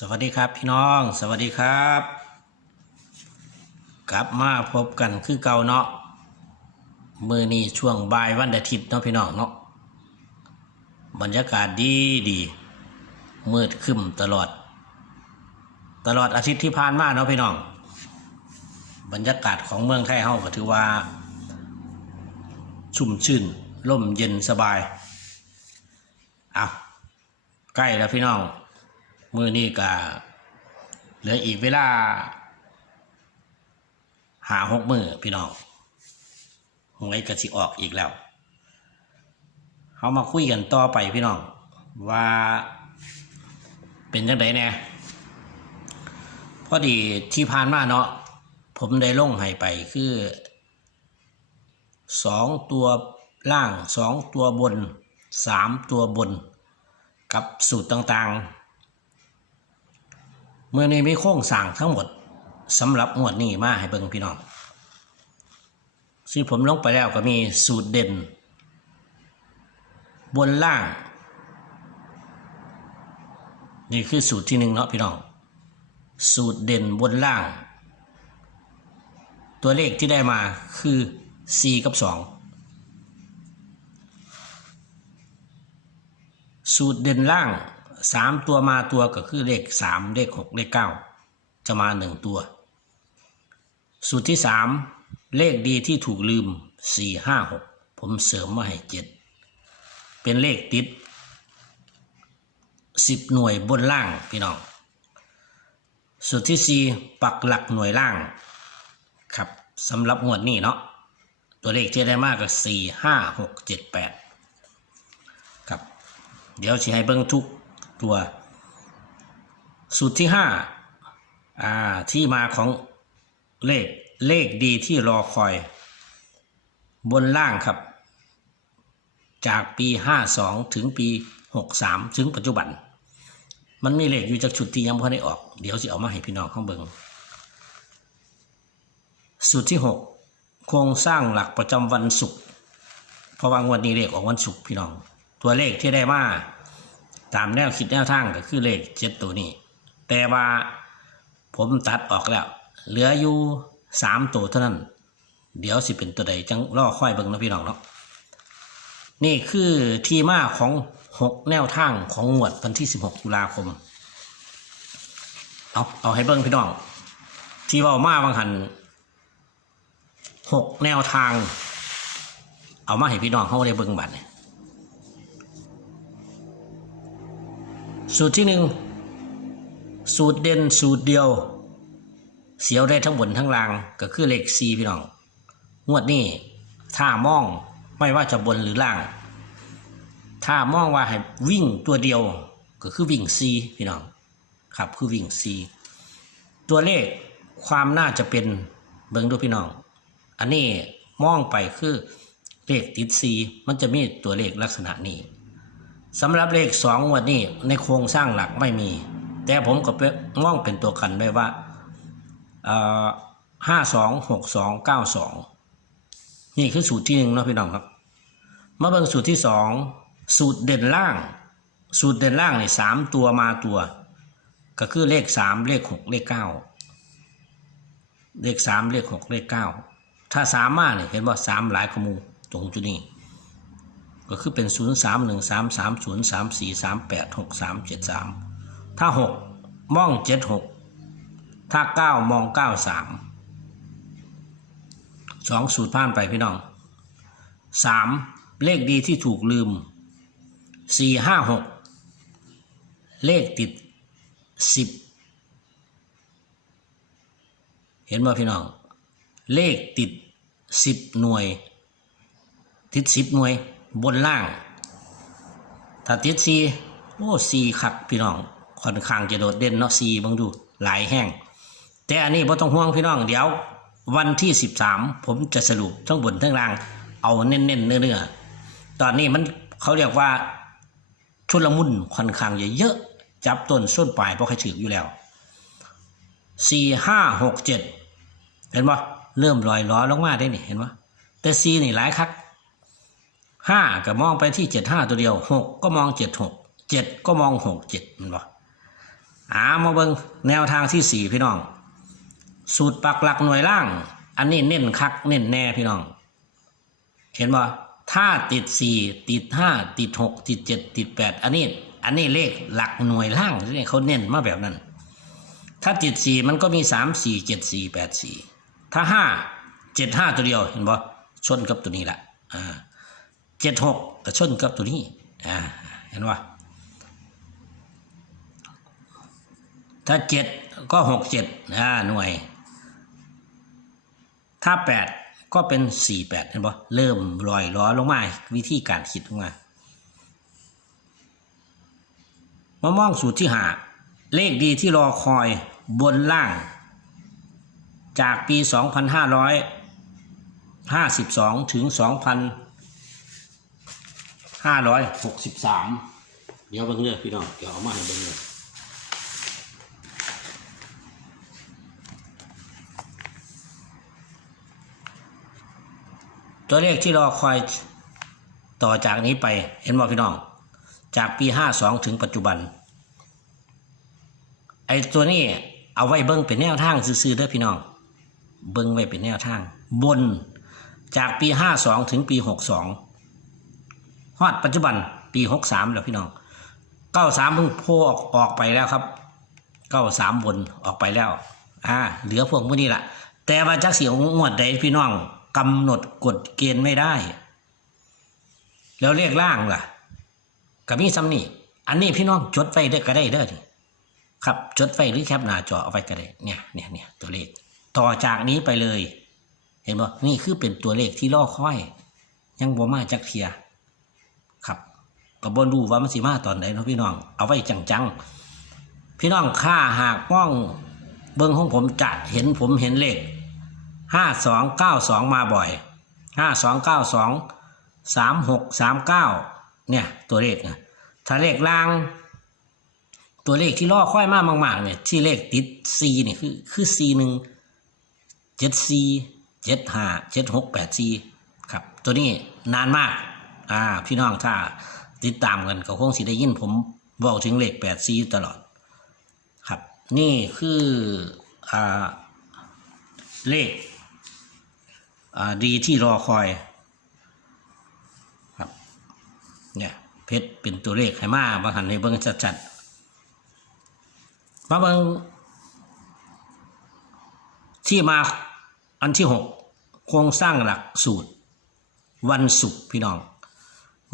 สวัสดีครับพี่น้อง สวัสดีครับ กลับมาพบกันคือเก่าเนาะมือนี้ช่วงบ่ายวันอาทิตย์เนาะพี่น้องเนาะบรรยากาศดีดีมืดครึ้มตลอด ตลอดอาทิตย์ที่ผ่านมาเนาะพี่น้อง บรรยากาศของเมืองไทยเฮาก็ถือว่า ชุ่มชื่นร่มเย็นสบายอะใกล้แล้วพี่น้อง มือนี่ก็เหลืออีกเวลาหาหกมือพี่น้องหวยกระสิออกอีกแล้วเขามาคุยกันต่อไปพี่น้องว่าเป็นยังไงแน่พอดีที่ผ่านมาเนาะผมได้ลงให้ไปคือสองตัวล่างสองตัวบนสามตัวบน กับสูตรต่างๆ มื่อนี้มีโครงสร้างทั้งหมดสำหรับงวดนี้มาให้เบิ่งพี่น้องซึ่งผมลงไปแล้วก็มีสูตรเด่น บนล่าง นี่คือสูตรที่หนึ่งเนาะพี่น้อง สูตรเด่นบนล่าง ตัวเลขที่ได้มาคือ 4 กับ 2 สูตรเด่นล่าง สามตัวมาตัวก็คือเลขสามเลขหกเลขเก้าจะมาหนึ่งตัว สูตรที่สามเลขดีที่ถูกลืมสี่ห้าหกผมเสริมมาให้เจ็ดเป็นเลขติดสิบหน่วยบนล่างพี่น้อง สูตรที่สี่ปักหลักหน่วยล่างครับสำหรับงวดนี้เนาะตัวเลขที่ได้มากก็สี่ห้าหกเจ็ดแปดครับ เดี๋ยวสิให้เบิ่งทุก ตัว สูตรที่ห้าอ่าที่มาของเลขเลขดีที่รอคอย บนล่างครับ จากปีห้าสองถึงปีหกสามถึงปัจจุบัน มันมีเลขอยู่จากชุดที่ยังไม่ได้ออก เดี๋ยวสิเอามาให้พี่น้องข้างเบิงสูตรที่หกโครงสร้างหลักประจำวันศุกร์เพราะว่างวดนี้เลขออกวันศุกร์พี่น้อง ตัวเลขที่ได้มา ตามแนวคิดแนวทางก็คือเลขเจ็ดตัวนี้ แต่ว่าผมตัดออกแล้ว เหลืออยู่สามตัวเท่านั้น เดี๋ยวสิเป็นตัวใดจังรอค่อยเบิ่งนะพี่น้องเนาะนี่คือที่มาของหกแนวทางของงวดวันที่สิบหกตุลาคม เอาเอาให้เบิ่งพี่น้อง ที่ว่ามาบางหันหกแนวทาง เอามาให้พี่น้องเขาได้เบิ่งบัดเนี่ย สูตรที่หนึ่งสูตรเด่นสูตรเดียว เสียวได้ทั้งบนทั้งล่างก็คือเลขซีพี่น้องงวดนี้ถ้ามองไม่ว่าจะบนหรือล่าง ถ้ามองว่าให้วิ่งตัวเดียวก็คือวิ่งซีพี่น้องครับคือวิ่งซีตัวเลขความน่าจะเป็นเบิ่งดูพี่น้อง อันนี้มองไปคือเลขติดซีมันจะมีตัวเลขลักษณะนี้ สำหรับเลขสองวันนี้ในโครงสร้างหลักไม่มี แต่ผมก็เป็นมองเป็นตัวกันไว้ว่าห้าสองหกสองเก้าสองนี่คือสูตรที่หนึ่งเนาะพี่น้องครับ มาเบิ่งสูตรที่สองสูตรเด่นล่าง สูตรเด่นล่างเนี่ยสามตัวมาตัว ก็คือเลขสามเลขหกเลขเก้าเลขสามเลขหกเลขเก้าถ้าสามมาเนี่ยเห็นว่าสามหลายขมูตรงจุดนี้ ก็คือเป็น 0 3 1 3 3 0 3 4 3 8 6 3 7 3 ถ้า 6 มอง 7 6 ถ้า 9 มอง 9 3 2 สูตรผ่านไปพี่น้อง 3 เลขดีที่ถูกลืม 4 5 6 เลขติด 10 เห็นไหมพี่น้อง เลขติด 10 หน่วย ติด 10 หน่วย บนล่าง ถ้าติดซีโอ้ซีคักพี่น้องค่อนข้างจะโดดเด่นเนาะซีบังดูหลายแห้ง แต่อันนี้บ่ต้องห่วงพี่น้องเดี๋ยววันที่ 13 ผมจะสรุปทั้งบนทั้งล่าง เอาเน้นๆเนื้อๆตอนนี้มันเขาเรียกว่าชุดละมุนค่อนข้างเยอะๆจับต้นส้นปลายเพราะใครถืออยู่แล้วสี่ห้าหกเจ็ดเห็นปะเริ่มลอยล้อลงมาได้นี่เห็นปะแต่ซีนี่หลายคัก ห้าก็มองไปที่เจ็ดห้าตัวเดียวหกก็มองเจ็ดหกเจ็ดก็มองหกเจ็ดมันบอกอ่ามาเบิงแนวทางที่สี่พี่น้อง สูตรปักหลักหน่วยล่าง อันนี้เน้นคักเน้นแน่พี่น้อง เห็นบ่ถ้าติดสี่ติดห้าติดหกติดเจ็ดติดแปดอันนี้ อันนี้เลขหลักหน่วยล่างนี่เขาเน้นมาแบบนั้น ถ้าติดสี่มันก็มีสามสี่เจ็ดสี่แปดสี่ถ้าห้าเจ็ดห้าตัวเดียวเห็นบ่ชนกับตัวนี้แหละอ่า เจ็ดหกก็ชนกับตัวนี้อ่าเห็นว่าถ้าเจ็ดก็หกเจ็ดอ่าหน่วย ถ้าแปดก็เป็นสี่แปดเห็นปะเริ่มลอยล้อลงมาวิธีการคิดลงมามามองสูตรที่หาเลขดีที่รอคอยบนล่าง จากปี 2552 ถึง 2563เดี๋ยวเบิ่งเลือกพี่น้องเดี๋ยวเอามาให้เบิ่งเลยตัวเลขที่รอคอยต่อจากนี้ไปเห็นบ่พี่น้อง จากปี52ถึงปัจจุบัน ไอ้ตัวนี้เอาไว้เบิ้งเป็นแนวทางซื่อๆเด้อพี่น้อง เบิ้งไว้เป็นแนวทาง บนจากปี52ถึงปี62 ฮอดปัจจุบันปี63แล้วพี่น้อง93เพิ่งโผล่ออกออกไปแล้วครับ93บนออกไปแล้วอ่าเหลือพวกพวกนี้ละแต่ว่าจักเสียวงวดใดพี่น้องกำหนดกฎเกณฑ์ไม่ได้ แล้วเรียกล่างล่ะก็มีซ้ำนี่อันนี้พี่น้องจดไว้ได้ก็ได้เด้อครับจดไว้หรือแคปหน้าจอเอาไว้ก็ได้เนี่ยเนี่ยเนี่ยตัวเลขต่อจากนี้ไปเลย เห็นบ่นี่คือเป็นตัวเลขที่ล่อค่อย ยังบ่มาจักเทีย ก็บ่รู้ว่ามันสิมาตอนไหนเนาะพี่น้อง เอาไว้จังๆ พี่น้องค่าหากมองเบิ้งของผมจะเห็นผมเห็นเลขห้าสองเก้าสองมาบ่อยห้าสองเก้าสองสามหกสามเก้าเนี่ยตัวเลขนะถ้าเลขล่าง ตัวเลขที่ล่อค่อยมากมากๆเนี่ยที่เลขติดซีเนี่ยคือคือซีหนึ่งเจ็ดซีเจ็ดห้าเจ็ดหกแปดซีครับ ตัวนี้นานมาก อ่าพี่น้องถ้า ติดตามกันก็คงสิได้ยินผมบอกถึงเลขแปดซีตลอด ครับ นี่คืออ่าเลขอ่าดีที่รอคอยครับเนี่ยเพชรเป็นตัวเลขให้มาบางหันให้เบิ้งชัดๆมาเบิ้งที่มาอันที่หกโครงสร้างหลักสูตร วันศุกร์พี่น้อง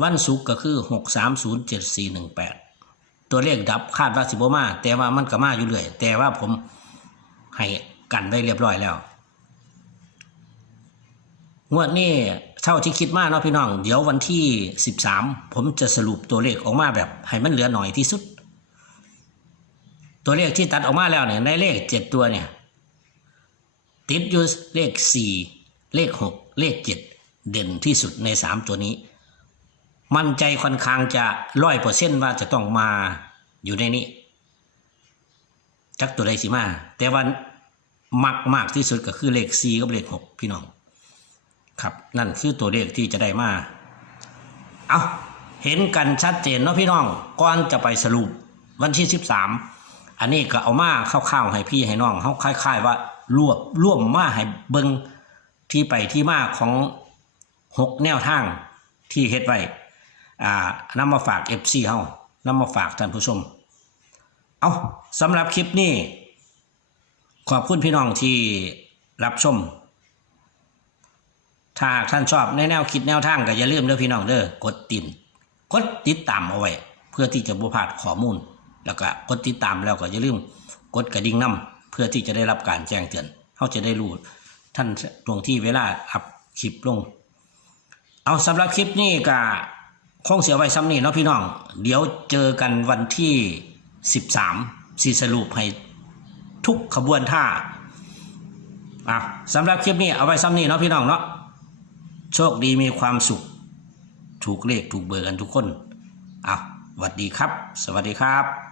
วันศุกร์ก็คือหกสามศูนย์เจ็ดสี่หนึ่งแปดตัวเลขดับคาดว่าสิบมา แต่ว่ามันก็มาอยู่เรื่อย แต่ว่าผมให้กันได้เรียบร้อยแล้วงวดนี้เท่าที่คิดมาเนาะพี่น้อง เดี๋ยววันที่ 13 ผมจะสรุปตัวเลขออกมาแบบให้มันเหลือหน่อยที่สุด ตัวเลขที่ตัดออกมาแล้วเนี่ยในเลข 7 ตัวเนี่ย ติดอยู่เลข 4 เลข 6 เลข 7 เด่นที่สุดใน 3 ตัวนี้ มั่นใจค่อนข้างจะร้อยเปอร์เซ็นต์ว่าจะต้องมาอยู่ในนี้จักตัวใดสิมา แต่ว่ามักมากที่สุดก็คือเลข4กับเลข6พี่น้อง ครับ นั่นคือตัวเลขที่จะได้มา เอาเห็นกันชัดเจนเนาะพี่น้องก่อนจะไปสรุปวันที่13อันนี้ก็เอามาคร่าวๆให้พี่ให้น้องเขาคล้าย ๆ ว่ารวบร่วมมาให้เบิงที่ไปที่มาของหกแนวทางที่เฮ็ดไว้ อ่านำมาฝาก FC เฮานำมาฝากท่านผู้ชม เอาสำหรับคลิปนี้ ขอบคุณพี่น้องที่รับชม ถ้าท่านชอบในแนวคิดแนวทางก็อย่าลืมเด้อพี่น้องเด้อกดติดกดติดตามเอาไว้ เพื่อที่จะบ่พาดข้อมูล แล้วก็กดติดตามแล้วก็อย่าลืมกดกระดิ่งนํเพื่อที่จะได้รับการแจ้งเตือนเขาจะได้รู้ท่านตรงที่เวลาอัพคลิปลง เอาสำหรับคลิปนี้ก็ คงเสียไว้ซ้ำนี่เนาะพี่น้อง เดี๋ยวเจอกันวันที่ 13สีสรุปให้ทุกขบวนท่าอะสำหรับคลิปนี้เอาไว้ซ้ำนี่เนาะพี่น้องเนาะโชคดีมีความสุข ถูกเลขถูกเบอร์กันทุกคนอะสวัสดีครับ สวัสดีครับ